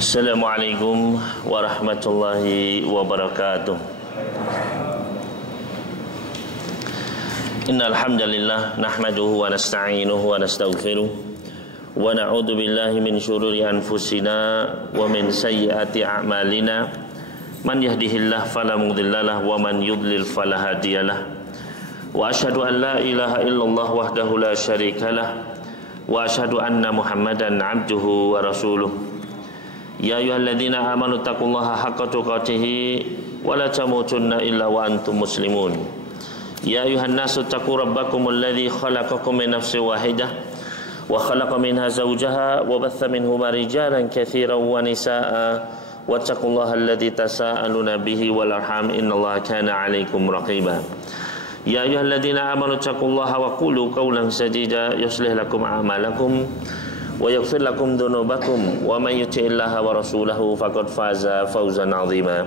Assalamualaikum warahmatullahi wabarakatuh. Innal hamdalillah nahmaduhu wa nasta'inuhu wa nastaghfiruh wa na'udzu billahi min shururi anfusina wa min sayyiati a'malina. Man yahdihillahu fala mudhillalah wa man yudlil fala hadiyalah. Wa asyhadu an la ilaha illallah wahdahu la syarikalah wa asyhadu anna Muhammadan abduhu wa rasuluh. Ya ayyuhalladzina amanu taqullaha haqqa tuqatih wa la tamutunna illa wa antum muslimun. Ya ayyuhan nasu taqu rabbakumul ladzi khalaqakum min nafsin wahidah wa khalaqa minha zawjaha wa batha minhuma rijalan katsiran wa nisaa'a wattaqullaha alladzi tasaaluna bihi wal arham innallaha kana 'alaikum raqiba. Ya ayyuhalladzina amanu taqullaha wa qulu qawlan sadida yuslih lakum a'malakum wa yaghfir lakum dhunubakum wa may yuti'illaha wa rasulahu faqad faza fawzan 'azima.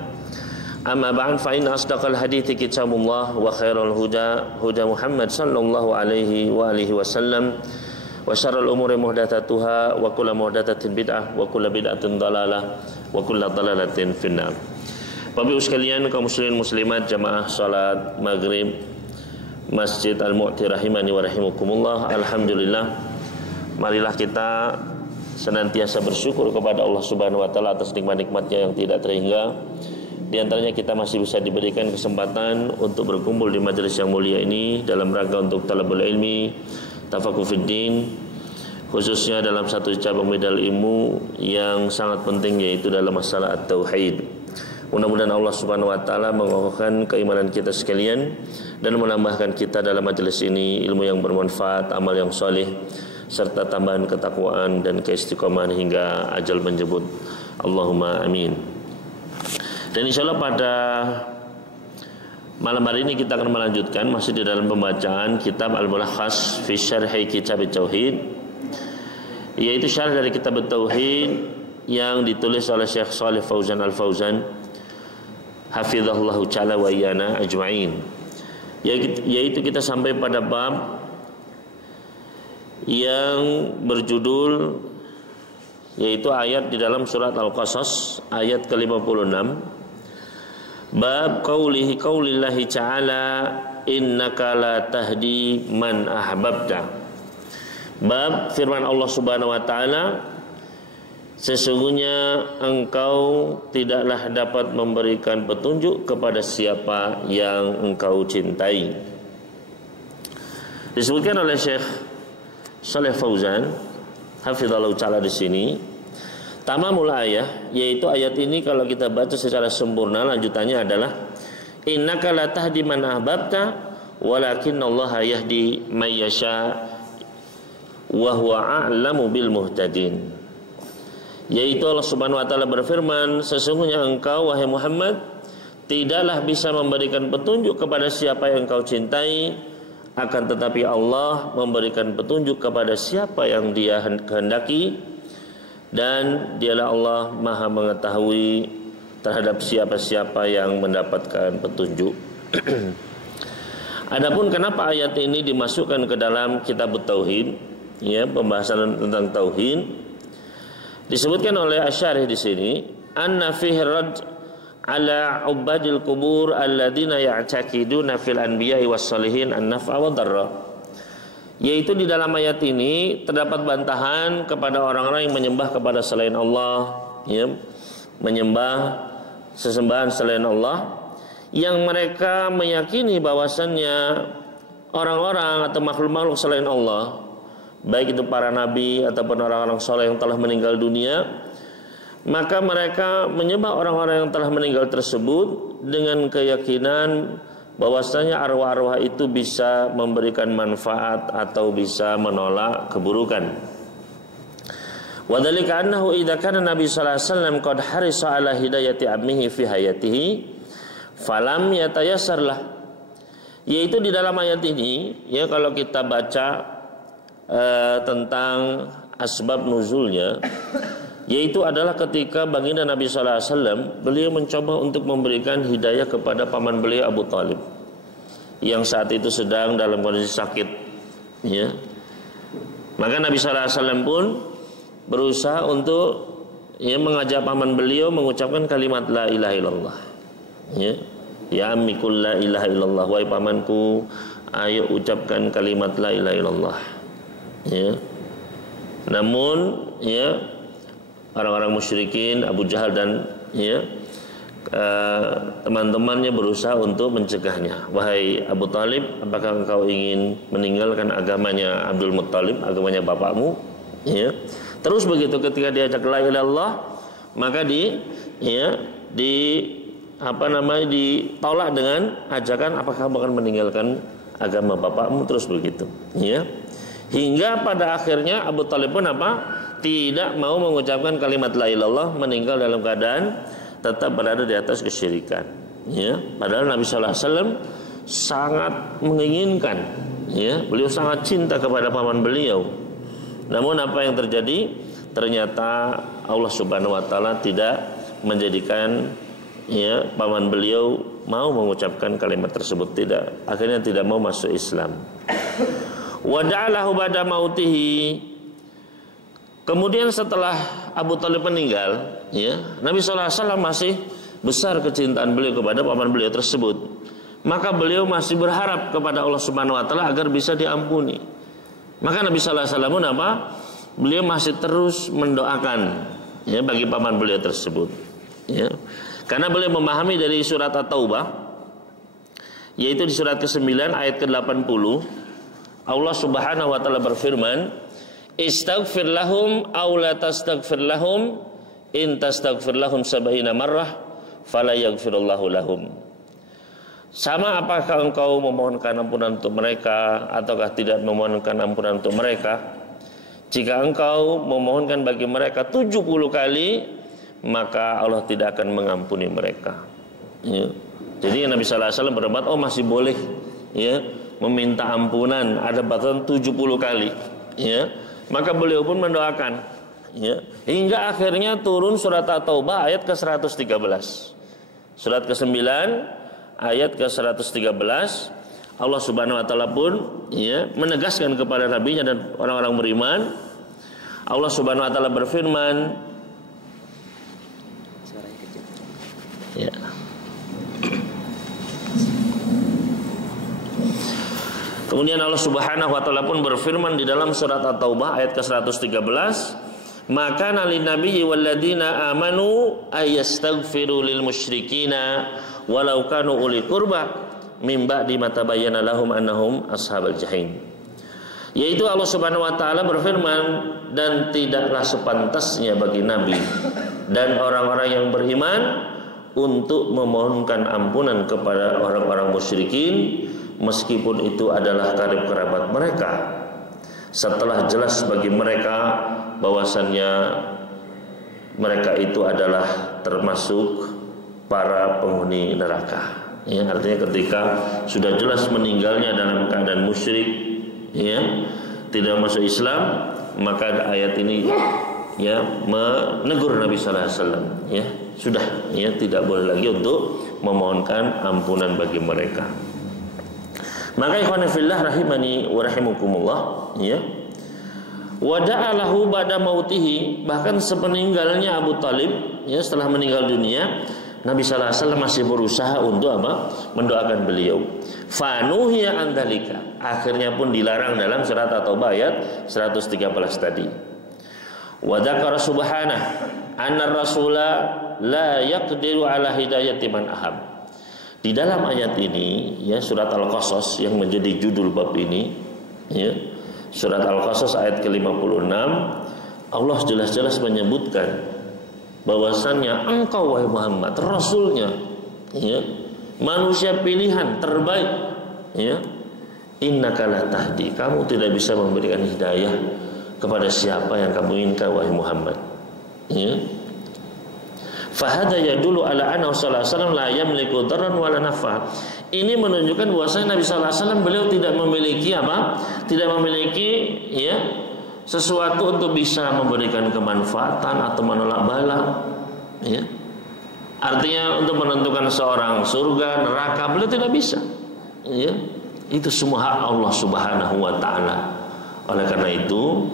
Amma ba'd, fa inna asdaqal hadithi kitabullah wa khairal huda Muhammad sallallahu alaihi wa alihi wasallam wa syarrul umuri muhdatsatuha wa kullu muhdatsatin bid'ah wa kullu bid'atin dhalalah wa kullu dhalalatin finnar. Bapak Ibu sekalian, kaum muslimin muslimat jamaah salat maghrib Masjid Al-Mu'ti rahimani wa rahimakumullah. Alhamdulillah, marilah kita senantiasa bersyukur kepada Allah Subhanahu wa taala atas nikmat-nikmatnya yang tidak terhingga. Di antaranya kita masih bisa diberikan kesempatan untuk berkumpul di majelis yang mulia ini dalam rangka untuk talabul ilmi, tafaqquh fid din, khususnya dalam satu cabang bidang ilmu yang sangat penting, yaitu dalam masalah at-tauhid. Mudah-mudahan Allah Subhanahu wa taala mengokohkan keimanan kita sekalian dan menambahkan kita dalam majelis ini ilmu yang bermanfaat, amal yang soleh, serta tambahan ketakwaan dan keistiqomahan hingga ajal menjemput. Allahumma amin. Dan insyaallah pada malam hari ini kita akan melanjutkan masih di dalam pembacaan kitab Al-Mulakhas fi Syarhi Kitab Tauhid, yaitu syarah dari kitab Tauhid yang ditulis oleh Syekh Shalih Fauzan Al-Fauzan hafizahullahu ta'ala wa iyana ajma'in. Yaitu kita sampai pada bab yang berjudul, yaitu ayat di dalam surat Al-Qasas ayat ke-56, bab qaulillahi ta'ala innaka la tahdi man ahbabta. Bab firman Allah Subhanahu wa taala, sesungguhnya engkau tidaklah dapat memberikan petunjuk kepada siapa yang engkau cintai. Disebutkan oleh Syekh Shalih Fauzan hafizallahu ta'ala di sini, tamamul ayah, yaitu ayat ini kalau kita baca secara sempurna lanjutannya adalah innaka la tahdi man ahbabta walakinallaha yahdi may yasha wa huwa a'lamu bil muhtadin. Yaitu Allah Subhanahu wa taala berfirman, sesungguhnya engkau wahai Muhammad tidaklah bisa memberikan petunjuk kepada siapa yang engkau cintai, akan tetapi Allah memberikan petunjuk kepada siapa yang Dia kehendaki, dan Dialah Allah Maha mengetahui terhadap siapa-siapa yang mendapatkan petunjuk. Adapun kenapa ayat ini dimasukkan ke dalam kitab Tauhid, ya, pembahasan tentang tauhid, disebutkan oleh Asy-Syarih di sini, anna fihi rad ala ubadil qubur alladziina ya'taqiduna fil anbiya'i was shalihin an-naf'a wa dharra. Yaitu di dalam ayat ini terdapat bantahan kepada orang-orang yang menyembah kepada selain Allah, ya, menyembah sesembahan selain Allah, yang mereka meyakini bahwasannya orang-orang atau makhluk-makhluk selain Allah, baik itu para nabi ataupun orang-orang soleh yang telah meninggal dunia, maka mereka menyembah orang-orang yang telah meninggal tersebut dengan keyakinan bahwasanya arwah-arwah itu bisa memberikan manfaat atau bisa menolak keburukan. Wa dzalika annahu idza kana Nabi sallallahu alaihi wasallam qad harisa ala hidayati ammihi fi hayatihi falam yatayassar lah. Yaitu di dalam ayat ini, ya, kalau kita baca tentang asbab nuzulnya, yaitu adalah ketika baginda Nabi sallallahu alaihi wasallam beliau mencoba untuk memberikan hidayah kepada paman beliau Abu Thalib yang saat itu sedang dalam kondisi sakit, ya. Maka Nabi sallallahu alaihi wasallam pun berusaha untuk mengajak paman beliau mengucapkan kalimat la ilaha illallah. Ya ammi qul la ilaha illallah, wahai pamanku, ayo ucapkan kalimat la ilaha illallah. Namun orang-orang musyrikin, Abu Jahal dan teman-temannya berusaha untuk mencegahnya. Wahai Abu Talib, apakah engkau ingin meninggalkan agamanya Abdul Muttalib, agamanya bapakmu? Terus begitu ketika diajak la ilaha illallah, maka ditolak dengan ajakan apakah kamu akan meninggalkan agama bapakmu, terus begitu. Hingga pada akhirnya Abu Talib pun tidak mau mengucapkan kalimat la ilaha illallah, meninggal dalam keadaan tetap berada di atas kesyirikan. Padahal Nabi sallallahu alaihi wasallam sangat menginginkan, beliau sangat cinta kepada paman beliau. Namun apa yang terjadi? Ternyata Allah Subhanahu wa taala tidak menjadikan paman beliau mau mengucapkan kalimat tersebut, akhirnya tidak mau masuk Islam. Wa ja'alahu ba'da mautihi. Kemudian setelah Abu Talib meninggal, Nabi sallallahu alaihi wasallam masih besar kecintaan beliau kepada paman beliau tersebut. Maka beliau masih berharap kepada Allah Subhanahu wa taala agar bisa diampuni. Maka Nabi sallallahu alaihi wasallam beliau masih terus mendoakan bagi paman beliau tersebut. Karena beliau memahami dari surat At-Taubah, yaitu di surat ke-9 ayat ke-80, Allah Subhanahu wa taala berfirman, Istaghfir lahum aw la tastaghfir lahum in tastaghfir lahum 70 marrah fala yaghfirullahu lahum. Sama apakah engkau memohonkan ampunan untuk mereka ataukah tidak memohonkan ampunan untuk mereka? Jika engkau memohonkan bagi mereka 70 kali, maka Allah tidak akan mengampuni mereka. Jadi Nabi sallallahu alaihi wasallam berdebat, masih boleh meminta ampunan, ada batasan 70 kali. Maka beliau pun mendoakan, hingga akhirnya turun surat At-Taubah ayat ke-113. Surat ke-9 ayat ke-113, Allah Subhanahu wa taala pun menegaskan kepada nabinya dan orang-orang beriman. Allah Subhanahu wa taala berfirman, kemudian Allah Subhanahu wa taala pun berfirman di dalam surat At-Taubah ayat ke-113, maka nalin nabiyyi walladzina amanu ayastaghfiru lil musyrikina walau kanu uli qurba min ba'di ma tabayyana lahum annahum ashabal jahim. Yaitu Allah Subhanahu wa taala berfirman, dan tidaklah sepantasnya bagi nabi dan orang-orang yang beriman untuk memohonkan ampunan kepada orang-orang musyrikin meskipun itu adalah karib kerabat mereka, setelah jelas bagi mereka bahwasannya mereka itu adalah termasuk para penghuni neraka. Artinya ketika sudah jelas meninggalnya dalam keadaan musyrik, tidak masuk Islam, maka ayat ini menegur Nabi sallallahu alaihi wasallam, sudah tidak boleh lagi untuk memohonkan ampunan bagi mereka. Maka ikhwan fillah rahimani wa rahimakumullah, wa da'alahu ba'da mautihi, bahkan sepeninggalnya Abu Talib, setelah meninggal dunia, Nabi sallallahu alaihi wasallam masih berusaha untuk mendoakan beliau. Fanuhiya an dzalika, akhirnya pun dilarang dalam surat At-Taubah ayat 113 tadi. Wa dzakara subhanahu anna rasula la yaqdiru ala hidayati man ahab. Di dalam ayat ini, surat Al-Qasas yang menjadi judul bab ini, surat Al-Qasas ayat ke-56, Allah jelas-jelas menyebutkan bahwasannya engkau wahai Muhammad, rasulnya, manusia pilihan terbaik, innaka la tahdi, kamu tidak bisa memberikan hidayah kepada siapa yang kamu inginkan wahai Muhammad. Fahada yadullu ala anna sallallahu alaihi wasallam la yamliku darran wala nafa. Ini menunjukkan bahwasanya Nabi sallallahu alaihi wasallam beliau tidak memiliki tidak memiliki sesuatu untuk bisa memberikan kemanfaatan atau menolak bala. Artinya untuk menentukan seorang surga, neraka, beliau tidak bisa. Itu semua hak Allah Subhanahu wa taala. Oleh karena itu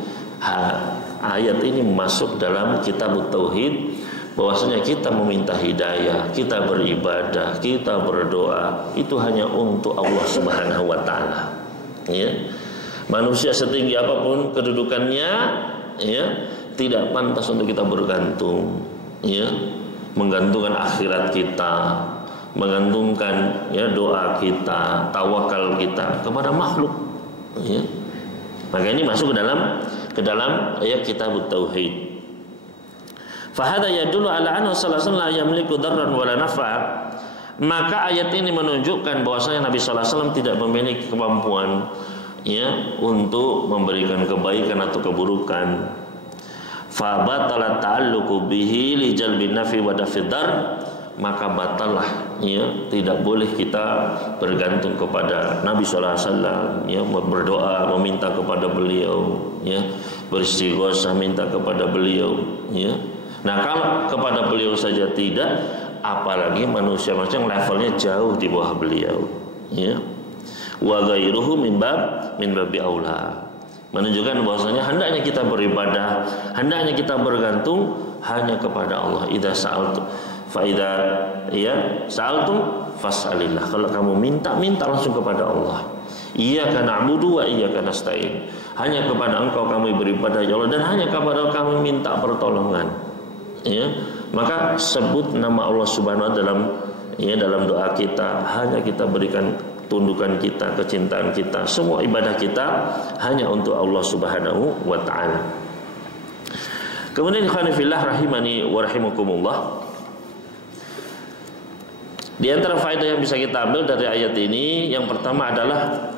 ayat ini masuk dalam kitab tauhid, bahwasanya kita meminta hidayah, kita beribadah, kita berdoa itu hanya untuk Allah Subhanahu wa taala. Ya. Manusia setinggi apapun kedudukannya, ya, tidak pantas untuk kita bergantung, ya, menggantungkan akhirat kita, menggantungkan ya doa kita, tawakal kita kepada makhluk, ya. Maka ini masuk ke dalam ayat kitab tauhid. Fa hadza yadullu ala anna sallallahu alaihi wasallam la yamliku darran wala naf'a. Maka ayat ini menunjukkan bahwasanya Nabi sallallahu alaihi wasallam tidak memiliki kemampuan, ya, untuk memberikan kebaikan atau keburukan. Fa batala ta'alluqu bihi li jalbin nafi wa dafid dar, maka batallah, ya, tidak boleh kita bergantung kepada Nabi sallallahu alaihi wasallam, ya, berdoa meminta kepada beliau, ya, beristighosah minta kepada beliau, ya. Nah, kalau kepada beliau saja tidak, apalagi manusia-manusia yang levelnya jauh di bawah beliau, ya. Wa ghairuhu min babi aula. Menunjukkan bahwasanya hendaknya kita beribadah, hendaknya kita bergantung hanya kepada Allah. Idza sa'altum fa idza ya sa'altum fas'alillah. Kalau kamu minta langsung kepada Allah. Iyyaka na'budu wa iyyaka nasta'in. Hanya kepada Engkau kami beribadah ya Allah, dan hanya kepada kami minta pertolongan. Ya, maka sebut nama Allah Subhanahu wa taala dalam doa kita, hanya kita berikan tundukan kita, kecintaan kita, semua ibadah kita hanya untuk Allah Subhanahu wa taala. Kemudian ikhwan fillah rahimani wa rahimakumullah, di antara faedah yang bisa kita ambil dari ayat ini, yang pertama adalah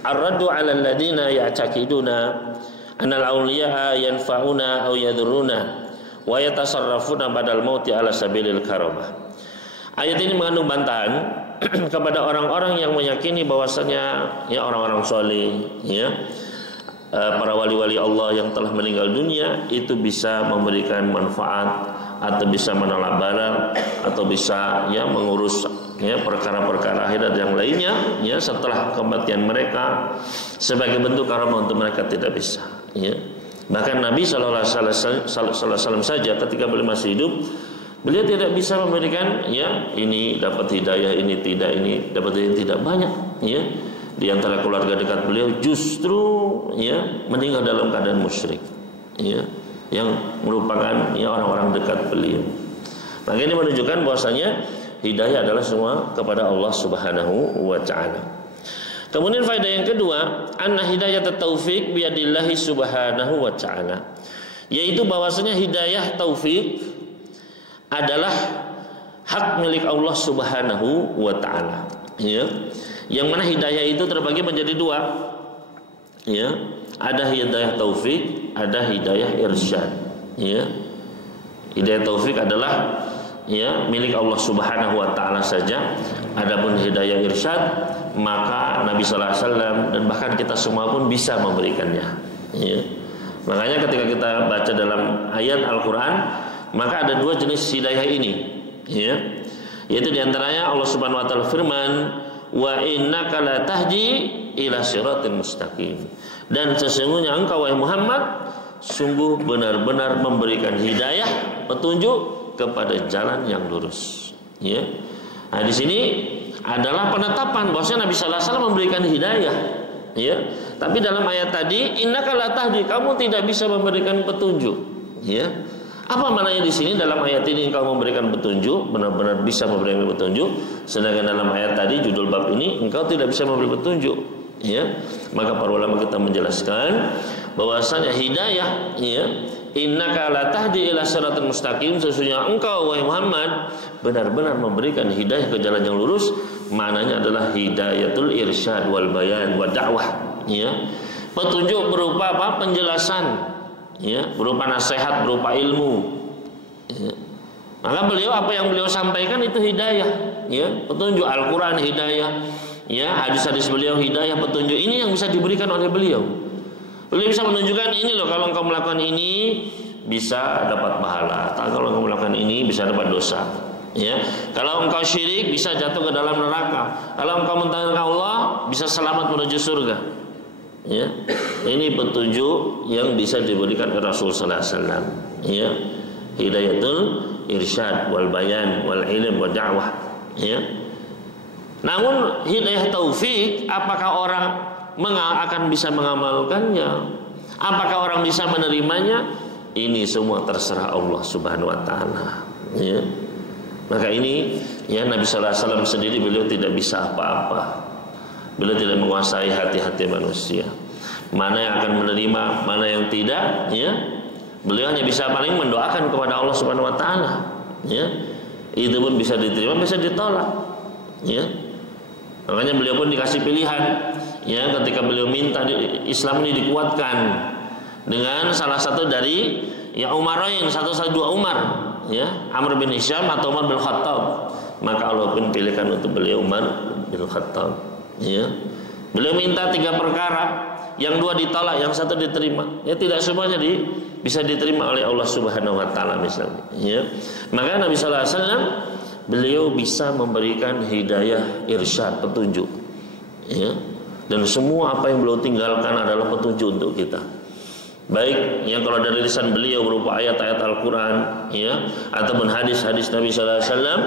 ar-raddu 'alal ladina ya'taqiduna annal awliya'a yanfa'una aw yadurruna wa yatasarrafuna badal mauti ala sabilil karamah. Ayat ini mengandung bantahan kepada orang-orang yang meyakini bahwasanya ya orang-orang soleh, ya, para wali-wali Allah yang telah meninggal dunia itu bisa memberikan manfaat atau bisa menolak bala atau bisa ya mengurus ya perkara-perkara akhirat yang lainnya ya setelah kematian mereka sebagai bentuk karamah untuk mereka tidak bisa, ya. Bahkan Nabi sallallahu alaihi wasallam saja ketika beliau masih hidup, beliau tidak bisa memberikan ya ini dapat hidayah, ini tidak, ini dapat hidayah tidak, banyak ya di antara keluarga dekat beliau justru ya meninggal dalam keadaan musyrik, ya, yang merupakan ya orang-orang dekat beliau. Maka ini menunjukkan bahwasanya hidayah adalah semua kepada Allah Subhanahu wa taala. Kemudian faedah yang kedua, anna hidayat taufik biyadillahi Subhanahu wa taala, yaitu bahwasanya hidayah taufik adalah hak milik Allah Subhanahu wa taala, ya. Yang mana hidayah itu terbagi menjadi dua, ya. Ada hidayah taufik, ada hidayah irsyad, ya. Hidayah taufik adalah ya milik Allah Subhanahu wa taala saja. Adapun hidayah irsyad, maka Nabi sallallahu alaihi wasallam dan bahkan kita semua pun bisa memberikannya, ya. Makanya ketika kita baca dalam ayat Al-Qur'an, maka ada dua jenis hidayah ini, ya. Yaitu diantaranya Allah Subhanahu wa taala firman, wa innaka la tahdi ila siratal mustaqim. Dan sesungguhnya engkau wahai Muhammad sungguh benar-benar memberikan hidayah, petunjuk kepada jalan yang lurus, ya. Nah, di sini adalah penetapan bahwasanya Nabi sallallahu alaihi wasallam memberikan hidayah, ya. Tapi dalam ayat tadi innaka la tahdi, kamu tidak bisa memberikan petunjuk, ya. Apa maknanya di sini? Dalam ayat ini engkau memberikan petunjuk, benar-benar bisa memberikan petunjuk, sedangkan dalam ayat tadi judul bab ini engkau tidak bisa memberi petunjuk, ya. Maka para ulama kita menjelaskan bahwasanya hidayah, ya, innaka la tahdi ila siratal mustaqim, sesungguhnya engkau wahai Muhammad benar-benar memberikan hidayah ke jalan yang lurus, maknanya adalah hidayatul irsyad wal bayan wa da'wah, ya. Petunjuk berupa apa? Penjelasan, ya, berupa nasihat, berupa ilmu, ya. Maka beliau apa yang beliau sampaikan itu hidayah, ya, petunjuk. Al-Qur'an hidayah, ya, hadis-hadis beliau hidayah, petunjuk. Ini yang bisa diberikan oleh beliau. Beliau bisa menunjukkan ini loh, kalau engkau melakukan ini bisa dapat pahala, kalau engkau melakukan ini bisa dapat dosa, ya. Kalau engkau syirik bisa jatuh ke dalam neraka, kalau engkau mentauhidkan Allah bisa selamat menuju surga, ya. Ini petunjuk yang bisa diberikan oleh Rasul sallallahu alaihi wasallam, ya. Hidayatul irsyad wal bayan wal ilm wa da'wah, ya. Namun hidayah taufik, apakah orang akan bisa mengamalkannya? Apakah orang bisa menerimanya? Ini semua terserah Allah Subhanahu wa taala, ya. Maka ini, ya, Nabi sallallahu alaihi wasallam sendiri beliau tidak bisa apa-apa. Beliau tidak menguasai hati-hati manusia. Mana yang akan menerima, mana yang tidak, ya. Beliau hanya bisa paling mendoakan kepada Allah Subhanahu wa taala, ya. Itu pun bisa diterima, bisa ditolak, ya. Makanya beliau pun dikasih pilihan, ya, ketika beliau minta Islam ini dikuatkan dengan salah satu dari ya Umarain, dua Umar, ya, Amr bin Hisham atau Umar bin Khattab. Maka Allah pun pilihkan untuk beliau Umar bin Khattab, ya. Beliau minta 3 perkara, yang 2 ditolak, yang 1 diterima. Ya, tidak semuanya bisa diterima oleh Allah Subhanahu wa taala misalnya, ya. Maka Nabi sallallahu alaihi wasallam beliau bisa memberikan hidayah irsyad, petunjuk, ya. Dan semua apa yang beliau tinggalkan adalah petunjuk untuk kita. Baik yang kalau dari lisan beliau berupa ayat-ayat Al-Quran, ya, ataupun hadis-hadis Nabi sallallahu alaihi wasallam,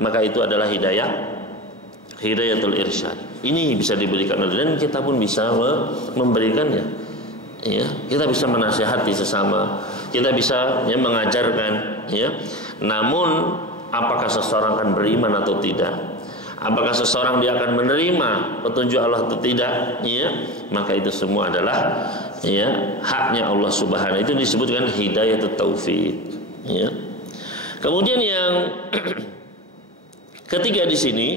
maka itu adalah hidayatul irsyad. Ini bisa diberikan dan kita pun bisa memberikannya, ya. Kita bisa menasihati sesama, kita bisa, ya, mengajarkan, ya. Namun apakah seseorang akan beriman atau tidak, apakah seseorang dia akan menerima petunjuk Allah atau tidak, ya, maka itu semua adalah, ya, haknya Allah Subhanahu. Itu disebutkan hidayatut taufik, ya. Kemudian yang ketiga di sini,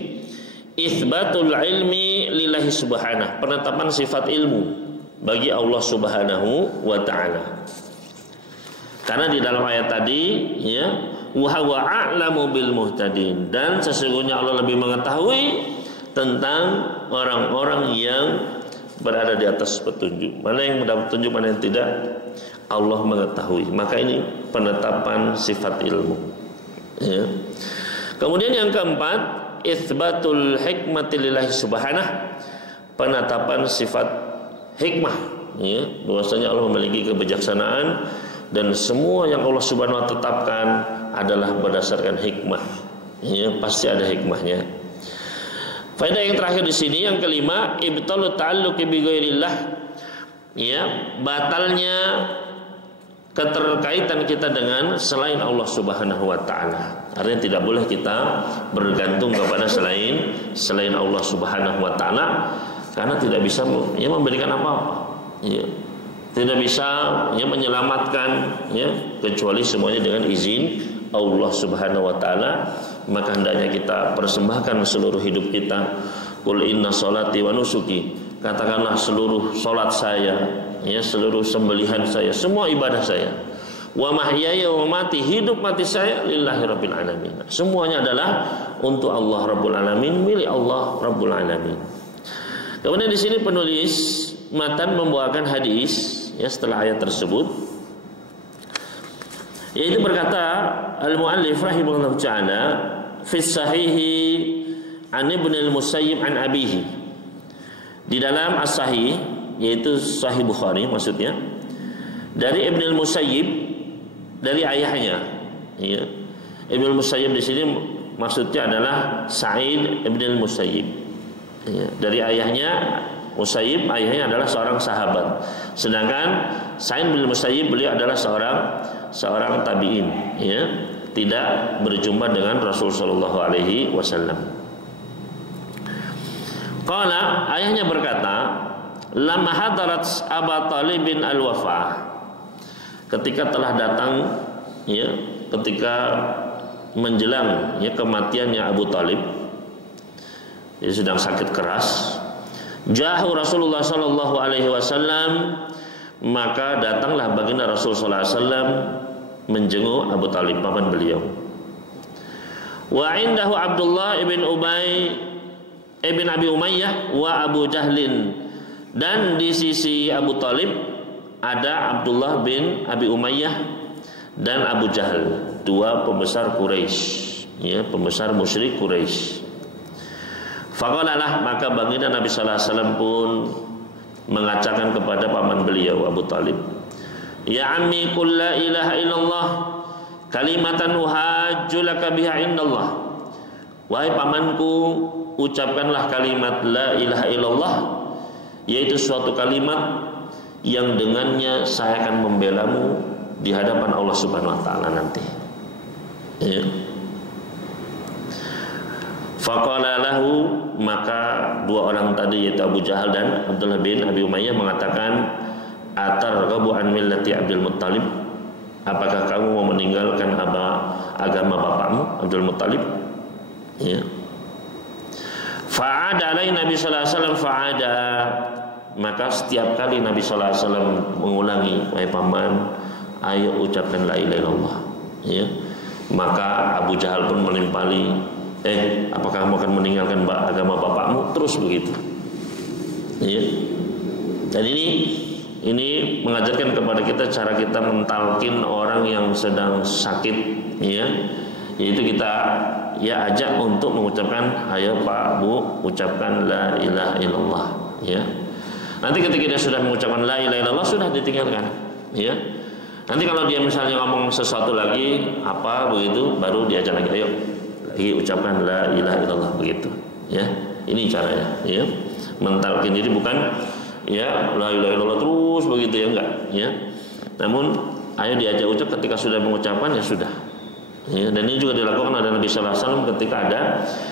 itsbatul ilmi lillahi subhanahu, penetapan sifat ilmu bagi Allah Subhanahu wa taala. Karena di dalam ayat tadi, ya, wa huwa a'lamu bil muhtadin, dan sesungguhnya Allah lebih mengetahui tentang orang-orang yang berada di atas petunjuk. Mana yang mendapat petunjuk, mana yang tidak, Allah mengetahui. Maka ini penetapan sifat ilmu, ya. Kemudian yang keempat, itsbatul hikmati lillahi subhanahu, penetapan sifat hikmah, ya, bahwasanya Allah memiliki kebijaksanaan dan semua yang Allah Subhanahu wa taala tetapkan adalah berdasarkan hikmah, ya, pasti ada hikmahnya. Faedah yang terakhir di sini yang kelima, ibtalut ta'alluqi bi ghairillah, ya, batalnya keterkaitan kita dengan selain Allah Subhanahu wa taala. Artinya tidak boleh kita bergantung kepada selain Allah Subhanahu wa taala, karena tidak bisa, ya, memberikan apa-apa, ya. Tidak bisa, ya, menyelamatkan, ya, kecuali semuanya dengan izin Allah Subhanahu wa taala. Maka hendaknya kita persembahkan seluruh hidup kita. Qul inna sholati wa nusuki, katakanlah seluruh salat saya, ya, seluruh sembelihan saya, semua ibadah saya, wa mahyaya wa mati, hidup mati saya, lillahi rabbil alamin, semuanya adalah untuk Allah Rabbul Alamin, milik Allah Rabbul Alamin. Kemudian di sini penulis matan membawakan hadis, ya, setelah ayat tersebut, yaitu berkata al-muallif rahimahullah ta'ala fi sahihi an Ibnul Musayyib an abihi, di dalam as-sahih, yaitu Sahih Bukhari maksudnya, dari Ibnul Musayyib, dari ayahnya, ya. Ibnul Musayyib di sini maksudnya adalah Sa'id Ibnul Musayyib, ya. Dari ayahnya Musayyib, ayahnya adalah seorang sahabat. Sedangkan Sa'id bin Musayyib, beliau adalah seorang tabi'in, ya, tidak berjumpa dengan Rasul sallallahu alaihi wasallam. Qala, ayahnya berkata, lamma hadarat Abu Talib bin al-wafa, ketika telah datang, ya, ketika menjelang, ya, kematiannya Abu Talib, dia sedang sakit keras. Jahu Rasulullah sallallahu alaihi wasallam, maka datanglah baginda Rasul sallallahu alaihi wasallam menjenguk Abu Talib, paman beliau. Wa indahu Abdullah ibn Ubay ibn Abi Umayyah wa Abu Jahlin, dan di sisi Abu Talib ada Abdullah bin Abi Umayyah dan Abu Jahal, 2 pembesar Quraisy, ya, pembesar musyrik Quraisy. Faqalalah, maka baginda Nabi sallallahu alaihi wasallam pun mengatakan kepada paman beliau Abu Talib, "Ya ammi qul la ilaha illallah kalimatan uhajju laka biha indallah." Wahai pamanku, ucapkanlah kalimat la ilaha illallah, yaitu suatu kalimat yang dengannya saya akan membelamu di hadapan Allah Subhanahu wa taala nanti. Ya. Faqala lahu, maka dua orang tadi yaitu Abu Jahal dan Abdullah bin Abi Umayyah mengatakan, "Atarghabu an millati Abdul Muttalib?" Apakah kamu mau meninggalkan agama bapakmu Abdul Muttalib? Ya. Fa'ada alaihi Nabi sallallahu alaihi wasallam fa'ada. Maka setiap kali Nabi sallallahu alaihi wasallam mengulangi, "Wahai paman, ayo ucapkan la ilaha illallah." Ya. Maka Abu Jahal pun menimpali, apakah kamu akan meninggalkan agama bapakmu? Terus begitu. Ya. Dan ini mengajarkan kepada kita cara kita mentalkin orang yang sedang sakit, ya. Yaitu kita ajak untuk mengucapkan, "Ayo Pak, Bu, ucapkan la ilaha illallah." Ya. Nanti ketika dia sudah mengucapkan la ilaha illallah, sudah ditinggalkan, ya. Nanti kalau dia misalnya ngomong sesuatu lagi begitu, baru diajak lagi, "Ayo lagi ucapkan la ilaha illallah," begitu, ya. Ini caranya, ya. Mentalkin diri, bukan la ilaha illallah terus begitu, ya, enggak, ya. Namun ayo diajak ucap, ketika sudah mengucapkan ya sudah. Ya, dan ini juga dilakukan oleh Nabi sallallahu alaihi wasallam ketika ada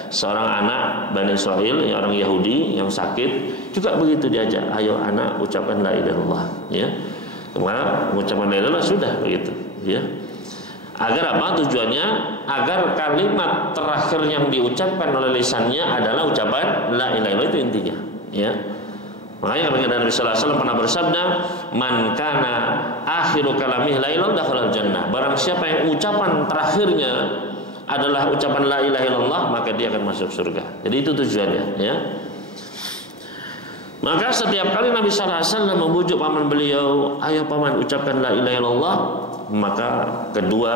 seorang anak Bani Israil, orang Yahudi yang sakit, juga begitu diajak, "Ayo anak ucapkan la ilaha illallah," ya. Kemudian mengucapkan la ilaha illallah, sudah begitu, ya. Agar apa tujuannya? Agar kalimat terakhir yang diucapkan oleh lisannya adalah ucapan la ilaha illallah, itu intinya, ya. Makanya Nabi sallallahu alaihi wasallam pernah bersabda, "Man kana akhiru kalamihi la ilaha illallah dakhalal jannah." Barang siapa yang ucapan terakhirnya adalah ucapan la ilaha illallah, maka dia akan masuk surga. Jadi itu tujuannya, ya. Maka setiap kali Nabi sallallahu alaihi wasallam membujuk paman beliau, "Ayo paman ucapkan la ilaha illallah," maka kedua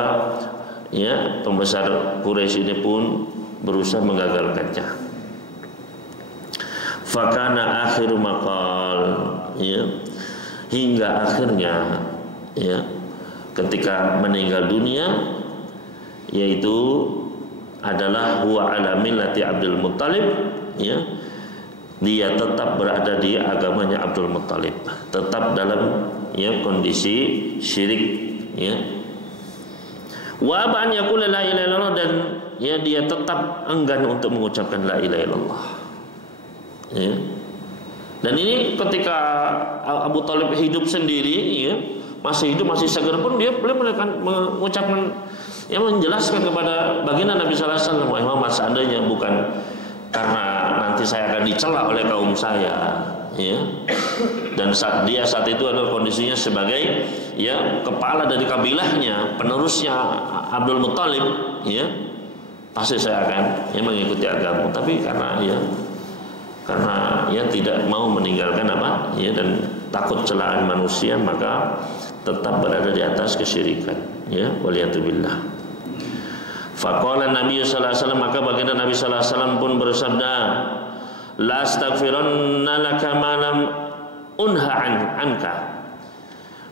pembesar Quraisy ini pun berusaha menggagalkannya. Fakana akhiru maqal, ya, hingga akhirnya, ya, ketika meninggal dunia, yaitu adalah huwa ala millati Abdul Muttalib, ya, dia tetap berada di agamanya Abdul Muttalib, tetap dalam kondisi syirik, ya. Wa an yaqula la ilaha illallah, dan dia tetap enggan untuk mengucapkan la ilaha illallah. Ya. Dan ini ketika Abu Talib hidup sendiri, ya, masih hidup, masih segar pun, dia boleh mengucapkan, menjelaskan kepada baginda Nabi sallallahu alaihi wasallam, "Wahai Muhammad, seandainya bukan karena nanti saya akan dicela oleh kaum saya, ya, dan saat itu adalah kondisinya sebagai kepala dari kabilahnya, penerusnya Abdul Muttalib, ya, pasti saya akan mengikuti agama. Tapi karena tidak mau meninggalkan dan takut celaan manusia, maka tetap berada di atas kesyirikan, ya, waliyatubillah." Faqala Nabi sallallahu alaihi wasallam, maka baginda Nabi sallallahu alaihi wasallam pun bersabda, "La astaghfiranna laka ma lam unha anka."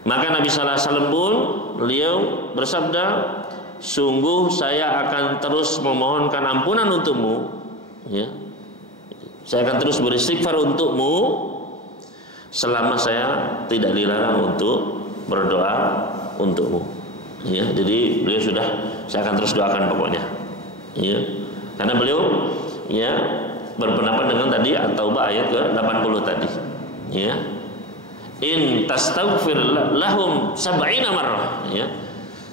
Maka Nabi sallallahu alaihi wasallam pun beliau bersabda, "Sungguh saya akan terus memohonkan ampunan untukmu, ya. Saya akan terus beristighfar untukmu selama saya tidak dilarang untuk berdoa untukmu." Ya, jadi beliau saya akan terus doakan pokoknya. Ya. Karena beliau berpendapat dengan tadi At-Taubah ayat ke-80 tadi. Ya. In tastaghfir lahum 70 marrah, ya.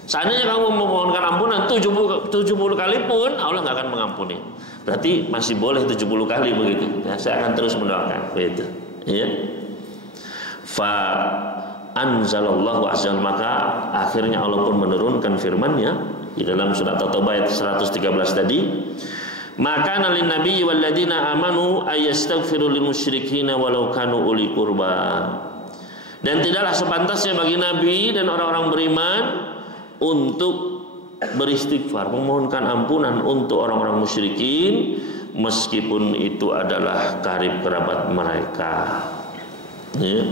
Seandainya kamu memohonkan ampunan 70 kali pun Allah enggak akan mengampuni. Berarti masih boleh 70 kali begitu. Ya, saya akan terus mendoakan begitu. Ya. Fa anzalallahu azza, maka akhirnya Allah pun menurunkan firman-Nya di dalam surat At-Taubah ayat 113 tadi. Maka nalin nabiyyi wal ladina amanu ayastaghfiru lil musyrikin walau kanu uli qurba. Dan tidaklah sepantasnya bagi nabi dan orang-orang beriman untuk beristighfar, memohonkan ampunan untuk orang-orang musyrikin meskipun itu adalah karib kerabat mereka. Ya.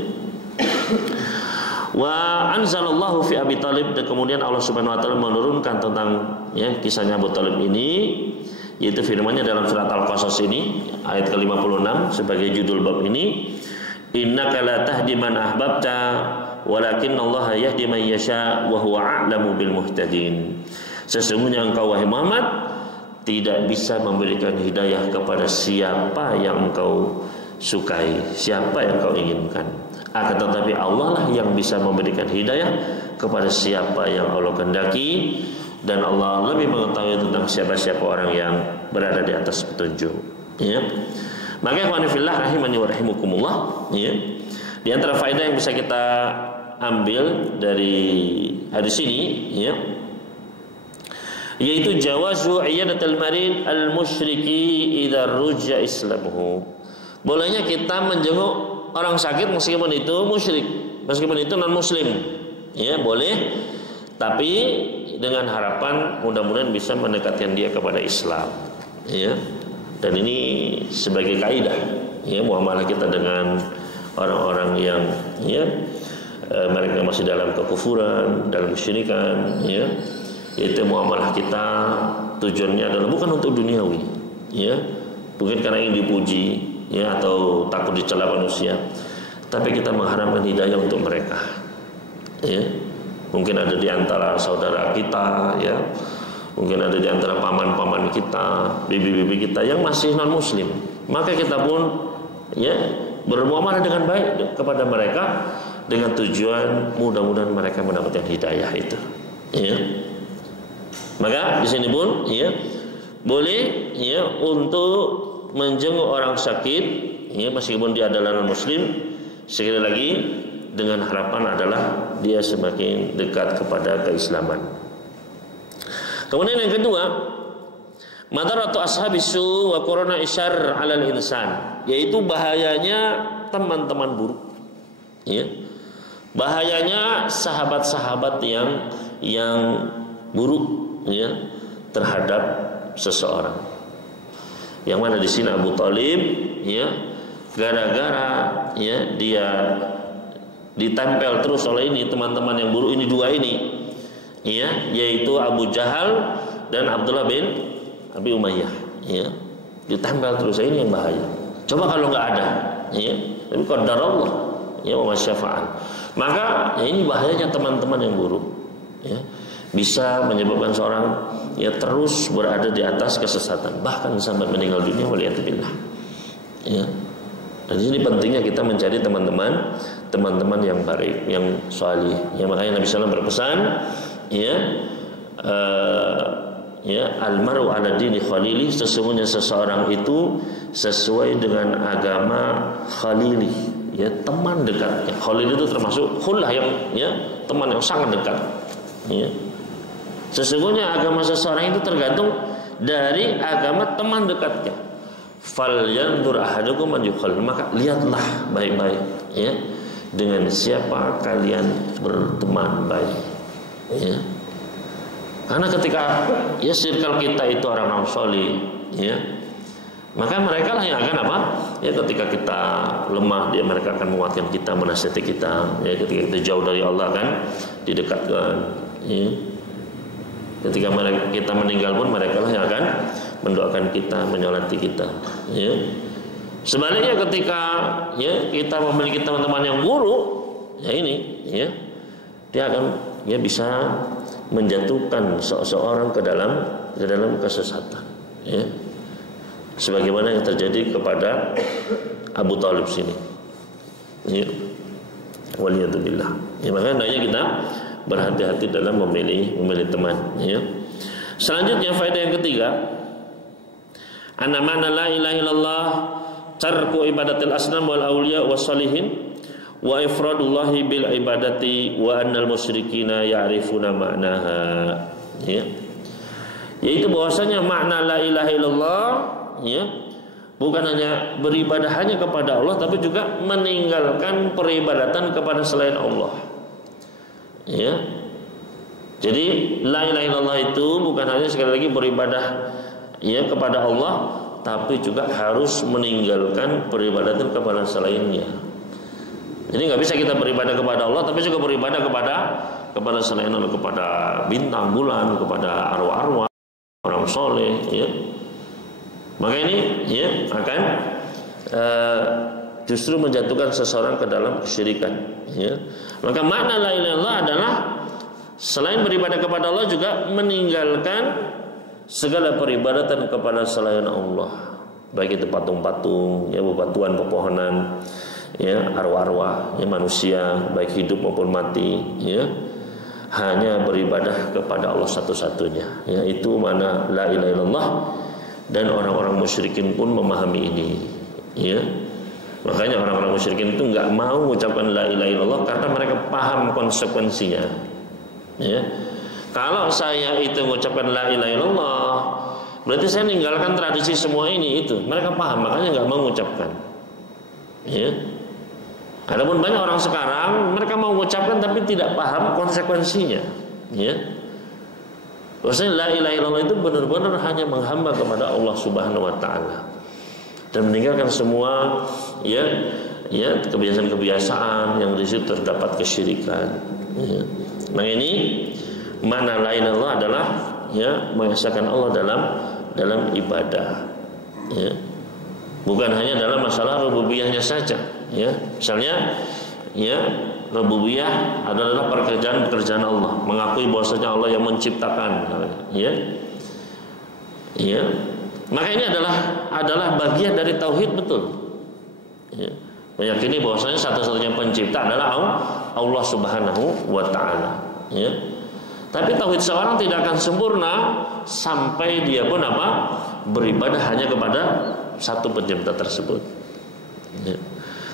Wa anzalallahu fi Abi Thalib, dan kemudian Allah Subhanahu wa taala menurunkan tentang ya kisahnya Abu Thalib ini, yaitu firman-Nya dalam surat Al-Qasas ini ayat ke-56 sebagai judul bab ini, innaka la tahdi man ahbabta walakinallaha yahdi man yasha wa huwa a'lamu bil muhtadin. Sesungguhnya engkau wahai Muhammad tidak bisa memberikan hidayah kepada siapa yang engkau sukai, siapa yang engkau inginkan. Akan tetapi Allah lah yang bisa memberikan hidayah kepada siapa yang Allah kehendaki, dan Allah lebih mengetahui tentang siapa-siapa orang yang berada di atas petunjuk. Ya. Maka ikhwan fillah rahimani wa rahimakumullah, ya. Di antara faedah yang bisa kita ambil dari hadis ini, ya, yaitu jawazu iyadatul marid al-musyriki idza rujja islamuhu. Bolehnya kita menjenguk orang sakit meskipun itu musyrik, meskipun itu non muslim, ya boleh, tapi dengan harapan mudah-mudahan bisa mendekatkan dia kepada Islam, ya. Dan ini sebagai kaidah, ya, muamalah kita dengan orang-orang yang ya mereka masih dalam kekufuran, dalam kesyirikan, ya, yaitu muamalah kita tujuannya adalah bukan untuk duniawi, ya, bukan karena ingin dipuji, ya, atau takut dicela manusia, tapi kita mengharapkan hidayah untuk mereka, ya. Mungkin ada di antara saudara kita, ya, mungkin ada di antara paman-paman kita, bibi-bibi kita yang masih non muslim, maka kita pun ya bermuamalah dengan baik kepada mereka dengan tujuan mudah-mudahan mereka mendapatkan hidayah itu, ya. Maka di sini pun ya boleh ya untuk menjenguk orang sakit, ya, meskipun dia adalah non muslim, sekali lagi dengan harapan adalah dia semakin dekat kepada keislaman. Kemudian yang kedua, madaratu ashabisu wa qurana isyar 'alal insan, yaitu bahayanya teman-teman buruk, ya. Bahayanya sahabat-sahabat yang buruk, ya, terhadap seseorang. Yang mana di sini Abu Thalib, ya, gara-gara ya dia ditempel terus oleh ini teman-teman yang buruk ini, dua ini, ya, yaitu Abu Jahal dan Abdullah bin Abi Umayyah, ya, ditempel terus, ini yang bahaya. Coba kalau nggak ada, ya, tapi qadar Allah, ya, wa masyafa'an. Maka ya ini bahayanya teman-teman yang buruk, ya, bisa menyebabkan seorang ya terus berada di atas kesesatan, bahkan sampai meninggal dunia waliyadzubillah, ya. Dan ini pentingnya kita mencari teman-teman yang baik, yang salih. Ya, makanya Nabi SAW berpesan, ya, ya, almaru ala dini khalili, sesungguhnya seseorang itu sesuai dengan agama khalili, ya, teman dekatnya. Khalil itu termasuk khullah, yang ya teman yang sangat dekat, ya. Sesungguhnya agama seseorang itu tergantung dari agama teman dekatnya. Fal yandur ahadukum man yukhallil, maka lihatlah baik-baik, ya, dengan siapa kalian berteman baik, ya. Karena ketika ya circle kita itu orang soleh, ya, maka mereka lah yang akan apa? Ya, ketika kita lemah, dia mereka akan menguatkan kita, menasihati kita. Ya, ketika kita jauh dari Allah kan didekatkan, ya. Ketika kita meninggal pun mereka lah yang akan mendoakan kita, menyolati kita, ya. Sebaliknya ketika ya kita memiliki teman-teman yang buruk, ya ini, ya, dia akan ya bisa menjatuhkan seseorang ke dalam kesesatan, ya. Sebagaimana yang terjadi kepada Abu Thalib sini, ya. Waliyadzubillah. Ya, makanya kita berhati-hati dalam memilih teman, ya. Selanjutnya faedah yang ketiga, anna mana la ilaha illallah tarku ibadatil asnam wal auliya was salihin wa ifradullahi bil ibadati wa annal musyrikina ya'rifuna ma'naha, ya. Yaitu bahwasanya makna la ilaha illallah, ya, bukan hanya beribadah hanya kepada Allah, tapi juga meninggalkan peribadatan kepada selain Allah, ya. Jadi la ilaha illallah itu bukan hanya sekali lagi beribadah ya kepada Allah, tapi juga harus meninggalkan peribadatan kepada selainnya. Jadi nggak bisa kita beribadah kepada Allah tapi juga beribadah kepada selain Allah, kepada bintang, bulan, kepada arwah-arwah, orang soleh, ya. Maka ini ya akan justru menjatuhkan seseorang ke dalam kesyirikan, ya. Maka makna la ilaha illallah adalah selain beribadah kepada Allah juga meninggalkan segala peribadatan kepada selain Allah, baik itu patung-patung, ya, bebatuan, pepohonan, ya, arwah-arwah, ya, manusia baik hidup maupun mati, ya, hanya beribadah kepada Allah satu-satunya, ya, itu mana la ilaha illallah. Dan orang-orang musyrikin pun memahami ini, ya. Makanya orang-orang musyrikin itu nggak mau mengucapkan la ilaha illallah karena mereka paham konsekuensinya, ya. Kalau saya itu mengucapkan la ilaha illallah, berarti saya meninggalkan tradisi semua ini, itu mereka paham, makanya nggak mau mengucapkan, ya. Adapun banyak orang sekarang mereka mau mengucapkan tapi tidak paham konsekuensinya, ya. Bahwasanya la ilaha illallah itu benar-benar hanya menghamba kepada Allah Subhanahu wa taala dan meninggalkan semua ya kebiasaan-kebiasaan yang di situ terdapat kesyirikan, ya. Nah, ini mana la ilaha illallah adalah ya mengesahkan Allah dalam ibadah, ya. Bukan hanya dalam masalah rububiyahnya saja, ya. Misalnya ya rububiyah adalah pekerjaan Allah, mengakui bahwasanya Allah yang menciptakan, ya. Ya. Maka ini adalah bagian dari tauhid, betul. Ya. Meyakini bahwasanya satu-satunya pencipta adalah Allah Subhanahu wa taala, ya. Tapi tauhid seorang tidak akan sempurna sampai dia pun beribadah hanya kepada satu pencipta tersebut, ya.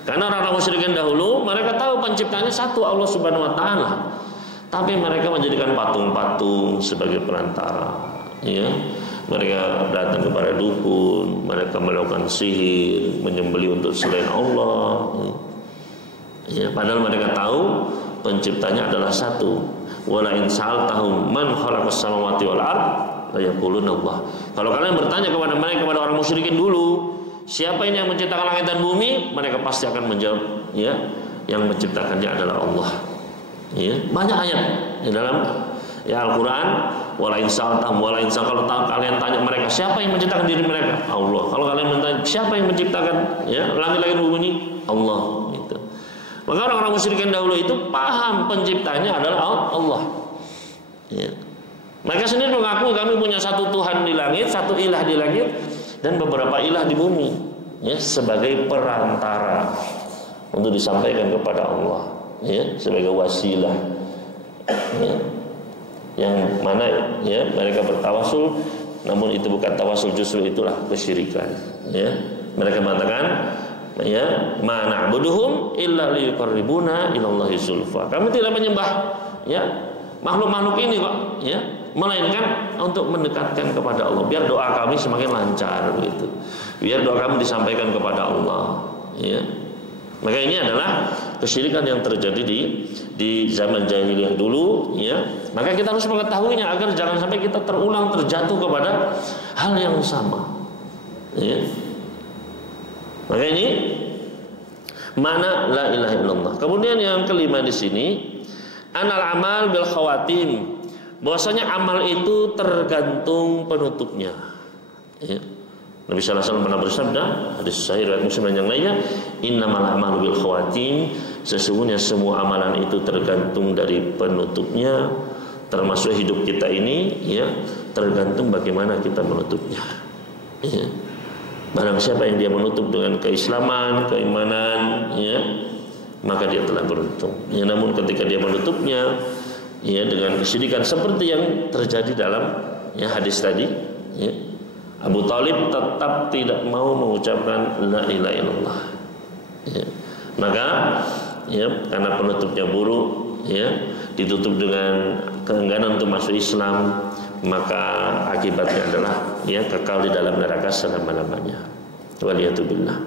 Karena orang-orang musyrikin dahulu mereka tahu penciptanya satu, Allah Subhanahu wa taala. Tapi mereka menjadikan patung-patung sebagai perantara, ya. Mereka datang kepada dukun, mereka melakukan sihir, menyembelih untuk selain Allah, ya. Padahal mereka tahu penciptanya adalah satu. Wala in sa'altahum man khalaqas samawati wal ard la yaquluna Allah. Kalau kalian bertanya kepada mereka, kepada orang musyrikin dulu, siapa ini yang menciptakan langit dan bumi? Mereka pasti akan menjawab, ya, yang menciptakannya adalah Allah. Ya, banyak ayat di dalam Al-Qur'an, wala in sa'altahum wala in kalau kalian tanya mereka, siapa yang menciptakan diri mereka? Allah. Kalau kalian bertanya, siapa yang menciptakan ya langit-langit bumi ini? Allah, gitu. Maka orang-orang musyrikin dahulu itu paham penciptanya adalah Allah, ya. Mereka sendiri mengaku kami punya satu Tuhan di langit, satu ilah di langit, dan beberapa ilah di bumi, ya, sebagai perantara untuk disampaikan kepada Allah, ya, sebagai wasilah, ya, yang mana ya mereka bertawasul, namun itu bukan tawasul, justru itulah kesyirikan, ya. Mereka mengatakan, ya, ma na'buduhum illa liyuqarribuna ilallahi zulfa. Kami tidak menyembah ya makhluk-makhluk ini kok, ya, melainkan untuk mendekatkan kepada Allah, biar doa kami semakin lancar, begitu. Biar doa kami disampaikan kepada Allah, ya. Maka ini adalah kesyirikan yang terjadi di zaman jahiliyah dulu, ya. Maka kita harus mengetahuinya agar jangan sampai kita terulang terjatuh kepada hal yang sama, ya. Maka ini mana la ilaha illallah. Kemudian yang kelima di sini, anal amal bil khawatim. Bahwasanya amal itu tergantung penutupnya, ya. Nabi sallallahu alaihi wasallam pernah bersabda, hadis sahih riwayat Muslim dan yang lainnya, innamal a'malu bil khawatim, sesungguhnya semua amalan itu tergantung dari penutupnya, termasuk hidup kita ini, ya, tergantung bagaimana kita menutupnya, ya. Barang siapa yang dia menutup dengan keislaman, keimanan, ya, maka dia telah beruntung, ya. Namun ketika dia menutupnya, ya, dengan kesyirikan seperti yang terjadi dalam ya hadis tadi, ya, Abu Thalib tetap tidak mau mengucapkan la ilaha illallah, ya. Maka ya karena penutupnya buruk, ya, ditutup dengan keengganan untuk masuk Islam, maka akibatnya adalah ya kekal di dalam neraka selama-lamanya. Waliyatubillah.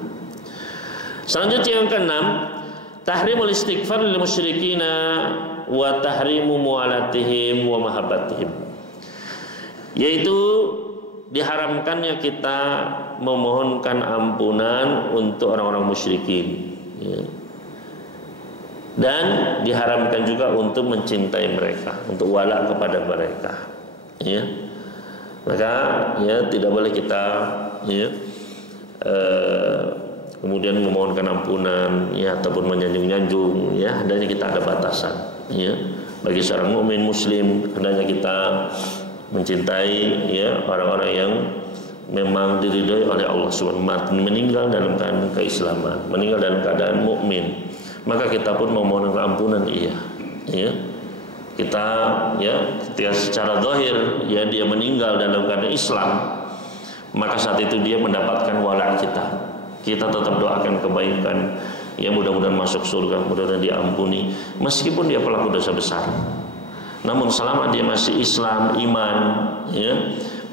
Selanjutnya yang keenam, tahrimul istighfar lil musyrikina wa tahrimu mualatihim wa mahabbatihim, yaitu diharamkannya kita memohonkan ampunan untuk orang-orang musyrikin, ya. dan diharamkan juga untuk mencintai mereka, untuk wala kepada mereka, ya. Maka ya tidak boleh kita ya kemudian memohonkan ampunan ya ataupun menyanjung-nyanjung ya, hendaknya kita ada batasan ya. Bagi seorang mukmin muslim hendaknya kita mencintai ya orang-orang yang memang diridhoi oleh Allah Subhanahu wa taala, meninggal dalam keadaan keislaman, meninggal dalam keadaan mukmin, maka kita pun memohonkan ampunan iya ya. Kita ya ketika secara zahir ya dia meninggal dalam keadaan Islam, maka saat itu dia mendapatkan wala kita. Kita tetap doakan kebaikan, ya mudah-mudahan masuk surga, mudah-mudahan diampuni, meskipun dia pelaku dosa besar. Namun selama dia masih Islam, iman, ya,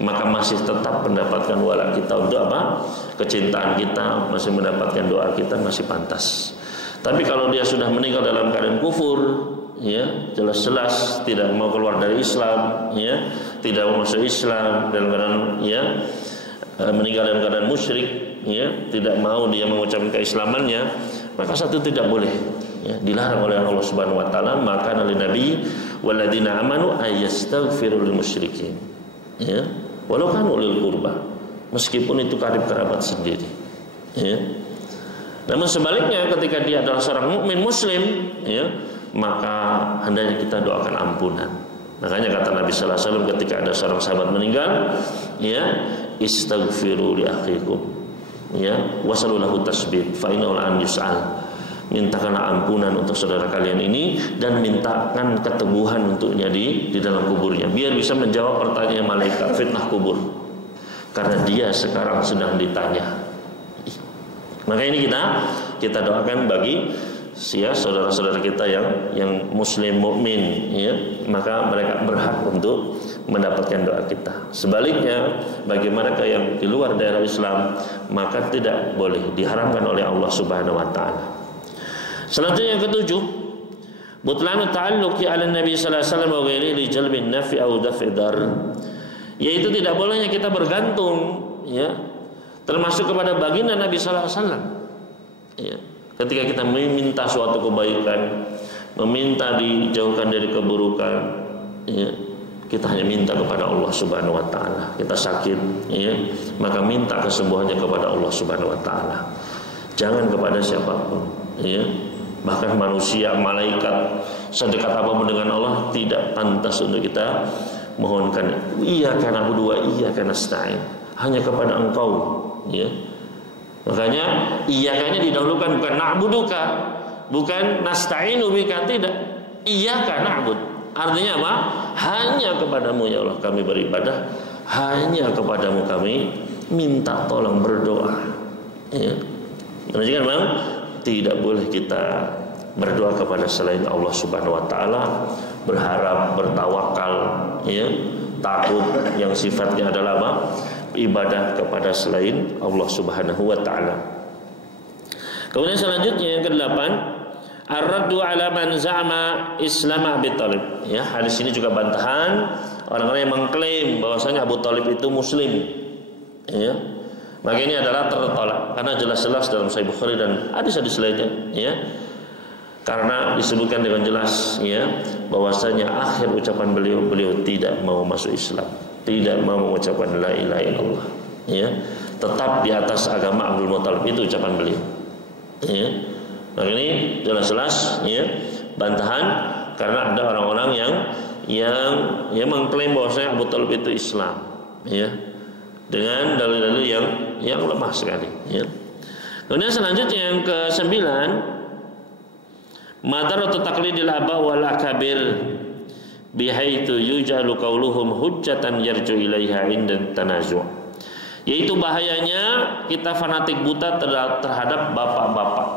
maka masih tetap mendapatkan wala kita untuk apa? Kecintaan kita, masih mendapatkan doa kita, masih pantas. Tapi kalau dia sudah meninggal dalam keadaan kufur, ya jelas-jelas tidak mau keluar dari Islam, ya tidak mau masuk Islam dalam keadaan ya meninggal dalam keadaan musyrik, ya tidak mau dia mengucapkan keislamannya, maka satu tidak boleh ya, dilarang oleh Allah Subhanahu wa taala. Maka Nabi walladzina amanu ayastaghfirul musyrikin ya walau kanu ulil qurba, meskipun itu karib kerabat sendiri ya. Namun sebaliknya ketika dia adalah seorang mukmin muslim ya, maka hendaknya kita doakan ampunan. Makanya kata Nabi sallallahu alaihi wasallam ketika ada seorang sahabat meninggal ya, istaghfiru li akhikum ya wasallallahu tasbih fa innahu an yus'al. Mintakanlah ampunan untuk saudara kalian ini dan mintakan keteguhan untuknya di dalam kuburnya, biar bisa menjawab pertanyaan malaikat fitnah kubur, karena dia sekarang sedang ditanya. Maka ini kita doakan bagi ya saudara-saudara kita yang muslim mukmin ya, maka mereka berhak untuk mendapatkan doa kita. Sebaliknya bagi mereka yang di luar daerah Islam, maka tidak boleh, diharamkan oleh Allah Subhanahu wa taala. Selanjutnya yang ketujuh, butlanu ta'alluqi 'ala Nabi sallallahu alaihi wasallam wa ghairihi li jalbin nafi au daf'i dar, yaitu tidak bolehnya kita bergantung ya termasuk kepada baginda Nabi sallallahu alaihi wasallam ya. Ketika kita meminta suatu kebaikan, meminta dijauhkan dari keburukan ya, kita hanya minta kepada Allah Subhanahu wa taala. Kita sakit ya, maka minta kesembuhannya kepada Allah Subhanahu wa taala. Jangan kepada siapapun ya. Bahkan manusia, malaikat, sedekat apapun dengan Allah tidak pantas untuk kita mohonkan iyyaka na'budu wa iyyaka nasta'in, hanya kepada Engkau ya. Makanya iyyakanya didahulukan, bukan na'buduka, bukan nasta'inu bika, tidak. Iyyaka na'bud, artinya apa? Hanya kepadamu ya Allah kami beribadah, hanya kepadamu kami minta tolong, berdoa ya. Menunjukkan Bang, tidak boleh kita berdoa kepada selain Allah Subhanahu wa taala, berharap, bertawakal ya, takut yang sifatnya adalah apa? Ibadah kepada selain Allah Subhanahu wa taala. Kemudian selanjutnya yang ke-8, ar-raddu 'ala man za'ama Islam Abi Thalib. Ya, hadis ini juga bantahan orang-orang yang mengklaim bahwasanya Abu Thalib itu muslim. Ya. Maka ini adalah tertolak karena jelas-jelas dalam Sahih Bukhari dan hadis-hadis lainnya ya. Karena disebutkan dengan jelas ya bahwasanya akhir ucapan beliau tidak mau masuk Islam, tidak mau mengucapkan la ilaha illallah ya. Tetap di atas agama Abdul Muthalib, itu ucapan beliau. Ya. Maka ini jelas-jelas ya bantahan karena ada orang-orang yang mengklaim bahwasanya Abu Thalib itu Islam ya, dengan dalil-dalil yang lemah sekali ya. Kemudian selanjutnya yang ke-9, madaratu taqlidil aba wal akabir bihaitu yujalu qauluhum hujjatan yarju ilaiha inda tanazu', yaitu bahayanya kita fanatik buta terhadap bapak-bapak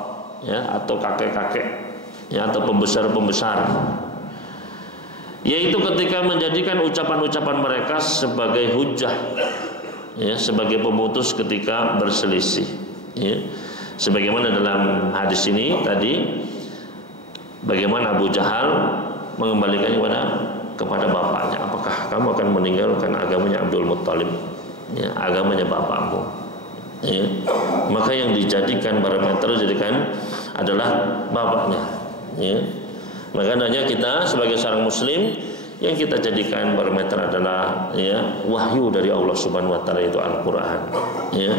ya atau kakek-kakek ya atau pembesar-pembesar, yaitu ketika menjadikan ucapan-ucapan mereka sebagai hujjah ya, sebagai pemutus ketika berselisih ya. Sebagaimana dalam hadis ini tadi, bagaimana Abu Jahal mengembalikannya kepada bapaknya, apakah kamu akan meninggalkan agamanya Abdul Muthalib ya, agamanya bapakmu ya. Maka yang dijadikan parameter dijadikan adalah bapaknya ya. Maka hendaknya kita sebagai seorang muslim yang kita jadikan barometer adalah ya wahyu dari Allah Subhanahu wa taala, itu Al-Qur'an, ya,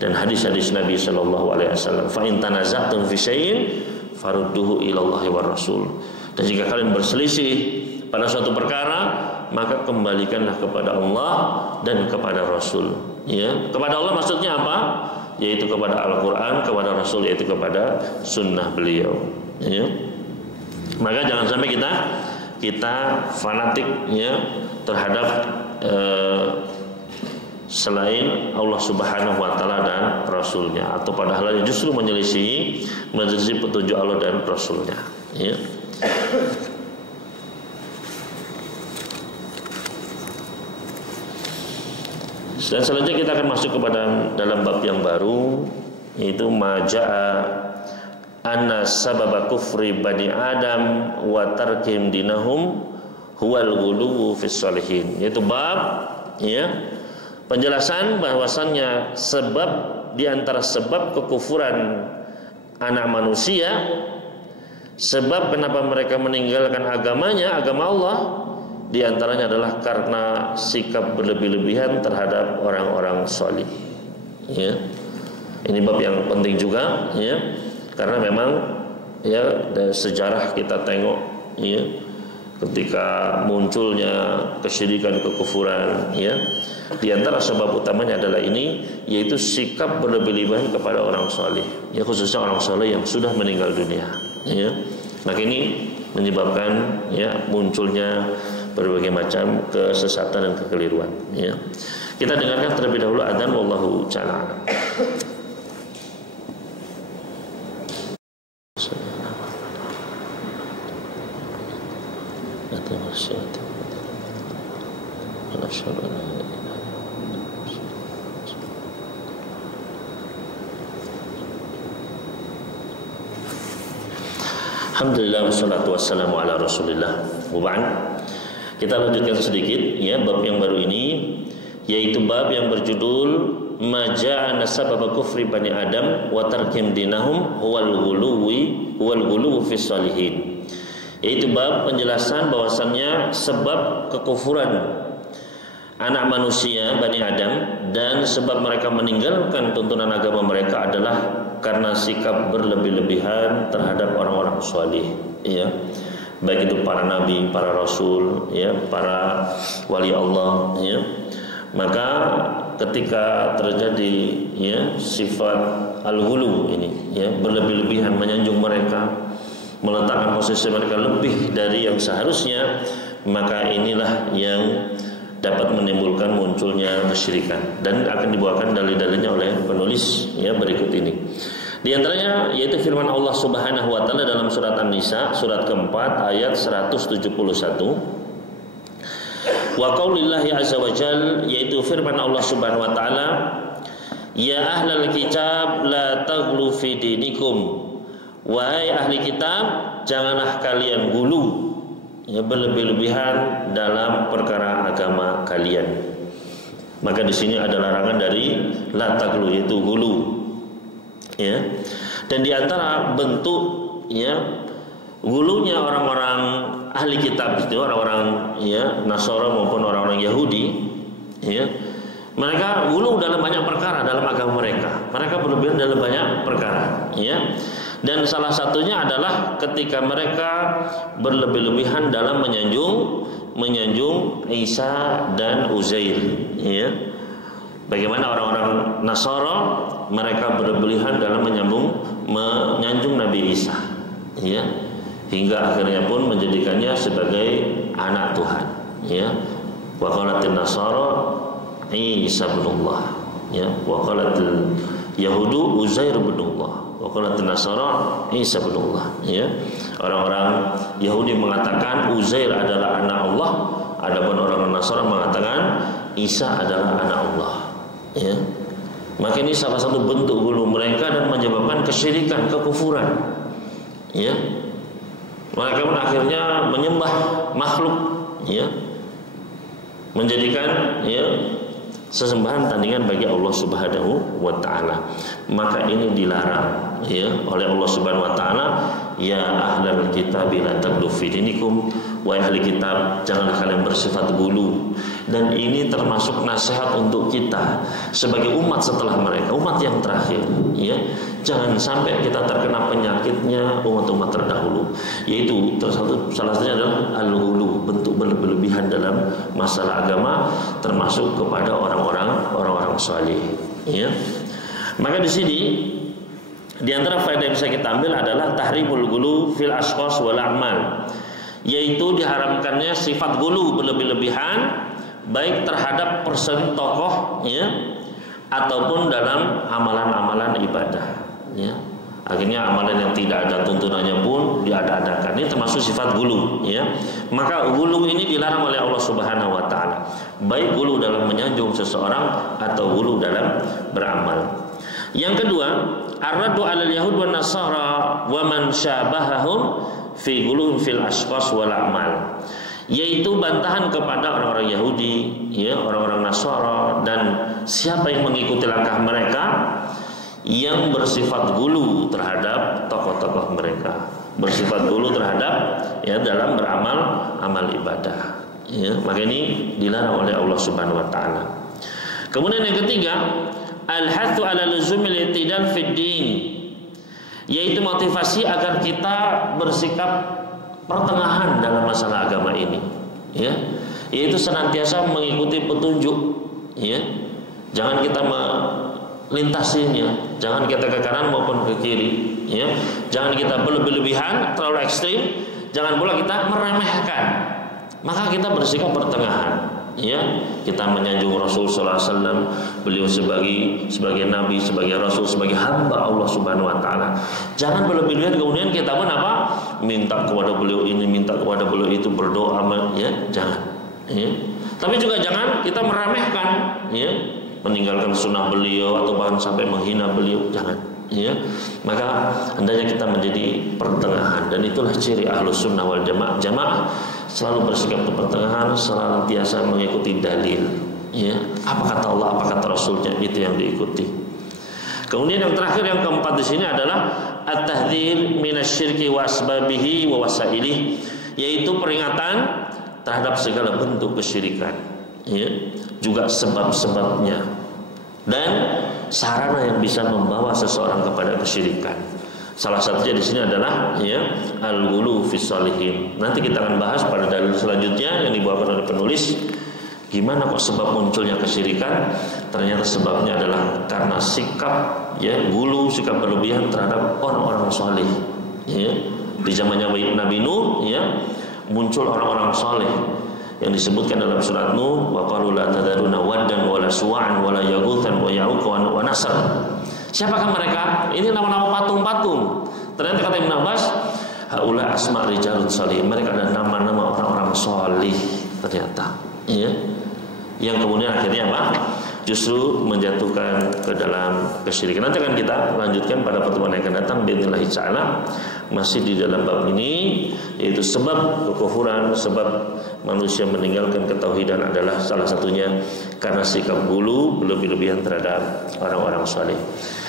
dan hadis-hadis Nabi sallallahu alaihi wasallam. Fa in tanaza'tum fi syai'in farudduhu ila Allahi war Rasul. Dan jika kalian berselisih pada suatu perkara, maka kembalikanlah kepada Allah dan kepada Rasul, ya. Kepada Allah maksudnya apa? Yaitu kepada Al-Qur'an, kepada Rasul yaitu kepada sunnah beliau, ya. Maka jangan sampai kita fanatik, ya, terhadap selain Allah Subhanahu wa taala dan Rasulnya, atau pada hal yang justru menyelisihi petunjuk Allah dan Rasulnya, ya. Dan selanjutnya kita akan masuk kepada dalam bab yang baru, yaitu maja'a anna sababa kufri bani Adam wa tarkim dinahum huwal ghuluwu fis sholihin, yaitu bab, ya, penjelasan bahwasannya sebab di antara sebab kekufuran anak manusia, sebab kenapa mereka meninggalkan agamanya, agama Allah, di antaranya adalah karena sikap berlebih-lebihan terhadap orang-orang sholih, ya. Ini bab yang penting juga, ya. Karena memang, ya, dari sejarah kita tengok, ya, ketika munculnya kesyirikan, kekufuran, ya, di antara sebab utamanya adalah ini, yaitu sikap berlebih-lebihan kepada orang saleh, ya, khususnya orang saleh yang sudah meninggal dunia, ya. Maka ini menyebabkan, ya, munculnya berbagai macam kesesatan dan kekeliruan, ya. Kita dengarkan terlebih dahulu adzan, wallahu ta'ala. Alhamdulillah wassalatu wassalamu ala Rasulillah. Kita lanjutkan sedikit, ya, bab yang baru ini, yaitu bab yang berjudul Maja'ana sababa kufri bani Adam wa tarkim dinahum huwal ghuluwi fis sholihin. Yaitu bab penjelasan bahwasannya sebab kekufuran anak manusia Bani Adam dan sebab mereka meninggalkan tuntunan agama mereka adalah karena sikap berlebih-lebihan terhadap orang-orang saleh, ya. Baik itu para nabi, para rasul, ya, para wali Allah, ya. Maka ketika terjadi, ya, sifat al-ghulu ini, ya, berlebih-lebihan menyanjung mereka, meletakkan posisi mereka lebih dari yang seharusnya, maka inilah yang dapat menimbulkan munculnya kesyirikan, dan akan dibawakan dalil-dalilnya oleh penulis, ya, berikut ini. Di antaranya yaitu firman Allah Subhanahu wa taala dalam surat An-Nisa surat keempat ayat 171. Wa qaulillahi azza wa jal, yaitu firman Allah Subhanahu wa taala, ya ahlal kitab la taghlu fi dinikum. Wahai ahli kitab, janganlah kalian gulu, ya, berlebih-lebihan dalam perkara agama kalian. Maka di sini ada larangan dari la taghlu, yaitu gulu, ya. Dan di antara bentuk, ya, gulunya orang-orang ahli kitab itu, orang-orang, ya, Nasara maupun orang-orang Yahudi, ya, mereka gulu dalam banyak perkara dalam agama mereka. Mereka berlebihan dalam banyak perkara, ya. Dan salah satunya adalah ketika mereka berlebih-lebihan dalam menyanjung Isa dan Uzair, ya. Bagaimana orang-orang Nasara, mereka berlebihan dalam menyanjung Nabi Isa, ya, hingga akhirnya pun menjadikannya sebagai anak Tuhan, ya. Wa qalatin Nasara Isa ibnullah, ya, wa qalatil Yahudu Uzair ibnullah, wa qalatin Nasara Isa ibnullah, ya. Orang-orang Yahudi mengatakan Uzair adalah anak Allah, adapun orang Nasara mengatakan Isa adalah anak Allah, ya. Maka ini salah satu bentuk gulu mereka dan menyebabkan kesyirikan, kekufuran, ya. Mereka pun akhirnya menyembah makhluk, ya, menjadikan, ya, sesembahan tandingan bagi Allah Subhanahu wa taala. Maka ini dilarang, ya, oleh Allah Subhanahu wa taala, ya ahlal kitab la taghlu fi dinikum, wahai ahli kitab, janganlah kalian bersifat gulu. Dan ini termasuk nasihat untuk kita sebagai umat setelah mereka, umat yang terakhir, ya. Jangan sampai kita terkena penyakitnya umat-umat terdahulu, yaitu salah satunya adalah al-ghulu, bentuk berlebihan dalam masalah agama, termasuk kepada orang-orang saleh, ya. Maka di sini di antara faedah yang bisa kita ambil adalah tahrimul ghulu fil ashkhas wal a'mal, yaitu diharamkannya sifat ghulu berlebih-lebihan baik terhadap person tokoh, ya, ataupun dalam amalan-amalan ibadah, ya. Akhirnya amalan yang tidak ada tuntunannya pun diada-adakan. Ini termasuk sifat ghulu, ya. Maka ghulu ini dilarang oleh Allah Subhanahu wa taala. Baik ghulu dalam menyanjung seseorang atau ghulu dalam beramal. Yang kedua, ar-raddu 'alal yahud wan nasara wa man syabahahum fi ghuluhum fil ashkhas wal a'mal, yaitu bantahan kepada orang-orang Yahudi, ya, orang-orang Nasara dan siapa yang mengikuti langkah mereka yang bersifat ghulu terhadap tokoh-tokoh mereka, bersifat ghulu terhadap, ya, dalam beramal amal ibadah, ya. Maka ini dilarang oleh Allah Subhanahu wa taala. Kemudian yang ketiga, al-hathu 'ala luzumil i'tidal fid din, yaitu motivasi agar kita bersikap pertengahan dalam masalah agama ini, ya, yaitu senantiasa mengikuti petunjuk, ya. Jangan kita melintasinya, jangan kita ke kanan maupun ke kiri, ya. Jangan kita berlebih-lebihan, terlalu ekstrim, jangan pula kita meremehkan. Maka kita bersikap pertengahan, ya. Kita menyanjung Rasul sallallahu alaihi wasallam, beliau sebagai nabi, sebagai rasul, sebagai hamba Allah Subhanahu wa taala. Jangan berlebih-lebihan kemudian kita pun apa? Minta kepada beliau ini, minta kepada beliau itu, berdoa, ya, jangan, ya. Tapi juga jangan kita meremehkan, ya, meninggalkan sunnah beliau atau bahkan sampai menghina beliau, jangan, ya. Maka hendaknya kita menjadi pertengahan, dan itulah ciri ahlus sunnah wal jamaah, selalu bersikap di pertengahan, selalu biasa mengikuti dalil, ya. Apa kata Allah, apa kata Rasulnya, itu yang diikuti. Kemudian yang terakhir, yang keempat di sini adalah at-tahdhir minasyirki wa asbabihi wa wasailih, yaitu peringatan terhadap segala bentuk kesyirikan, ya, juga sebab-sebabnya dan sarana yang bisa membawa seseorang kepada kesyirikan. Salah satunya di sini adalah, ya, al-ghulu fis shalihin. Nanti kita akan bahas pada dalil selanjutnya yang dibawakan oleh penulis. Gimana kok sebab munculnya kesyirikan? Ternyata sebabnya adalah karena sikap, ya, ghulu, sikap berlebihan terhadap orang-orang saleh, ya. Di zamannya Nabi Nuh, ya, muncul orang-orang saleh yang disebutkan dalam surat Nuh, wa qalu la tadaruna waddan wala suwa'an wala yaghuthan wa ya'uq wa nasr. Siapakah mereka? Ini nama-nama patung-patung. Ternyata kata Ibn Abbas, haula asma' rijalun shalihin. Mereka adalah nama-nama orang-orang saleh ternyata, ya. Yang kemudian akhirnya apa? Justru menjatuhkan ke dalam kesyirikan. Nanti akan kita lanjutkan pada pertemuan yang akan datang biidznillah ta'ala, masih di dalam bab ini, yaitu sebab kekufuran, sebab manusia meninggalkan ketauhidan adalah salah satunya karena sikap ghulu berlebih-lebihan terhadap orang-orang saleh.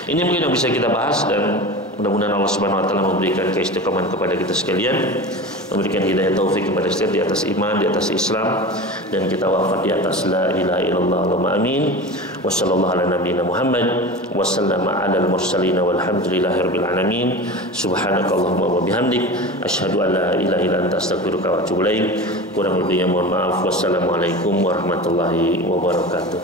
Ini mungkin yang bisa kita bahas, dan mudah-mudahan Allah Subhanahu wa taala memberikan keistiqomahan kepada kita sekalian, memberikan hidayah taufik kepada kita di atas iman, di atas Islam, dan kita wafat di atas la ilaha illallah. Allahumma amin. Wassallallahu ala nabiyina Muhammad wa sallama ala al-mursalin walhamdulillahirabbil alamin. Subhanakallahumma wa bihamdik asyhadu an la ilaha illa anta astaghfiruka wa atubu ilaik. Kurang lebihnya mohon maaf. Wassalamualaikum warahmatullahi wabarakatuh.